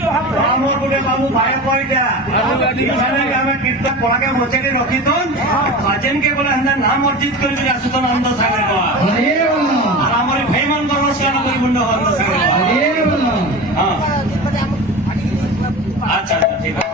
बाबू भाई कईटा आम कीर्तन पड़ाके बचाई रखीतन भजन के बोले नाम अर्जित कर आसुतन अंध सागर भाई मान नमस्कार मुंड अंध सागर अच्छा अच्छा ठीक है।